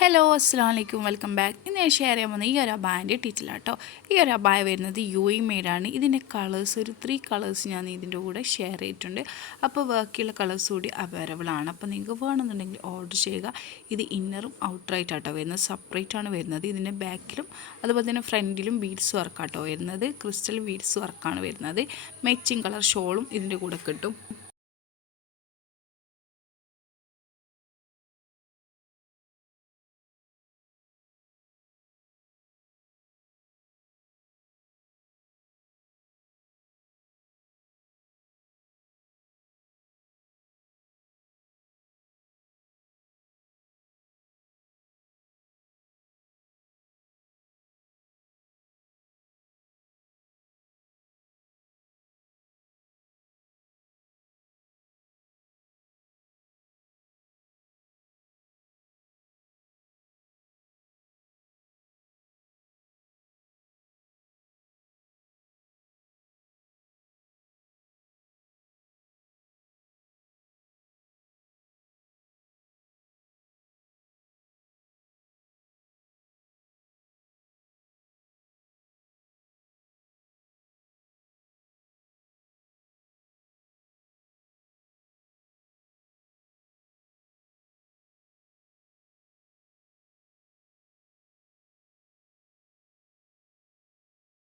Hello അസ്സാം വലൈക്കും welcome back. ഇന്ന് ഞാൻ ഷെയർ ചെയ്യാൻ പോകുന്നത് ഈ ഒരു അബായൻ്റെ ടീച്ചിലാട്ടോ. ഈ ഒരു അബായ വരുന്നത് യു മെയ്ഡാണ്. ഇതിൻ്റെ കളേഴ്സ് ഒരു 3 കളേഴ്സ് ഞാൻ ഇതിൻ്റെ കൂടെ ഷെയർ ചെയ്തിട്ടുണ്ട്. അപ്പോൾ ബാക്കിയുള്ള കളേഴ്സ് കൂടി അവൈലബിൾ ആണ്. അപ്പോൾ നിങ്ങൾക്ക് വേണമെന്നുണ്ടെങ്കിൽ ഓർഡർ ചെയ്യുക. ഇത് ഇന്നറും ഔട്ടറായിട്ടാട്ടോ വരുന്നത്, സെപ്പറേറ്റ് ആണ് വരുന്നത്. ഇതിൻ്റെ ബാക്കിലും അതുപോലെ തന്നെ ഫ്രണ്ടിലും ബീഡ്സ് വർക്കാട്ടോ വരുന്നത്, ക്രിസ്റ്റൽ ബീഡ്സ് വർക്കാണ് വരുന്നത്. മാച്ചിങ് കളർ ഷോളും ഇതിൻ്റെ കൂടെ കിട്ടും.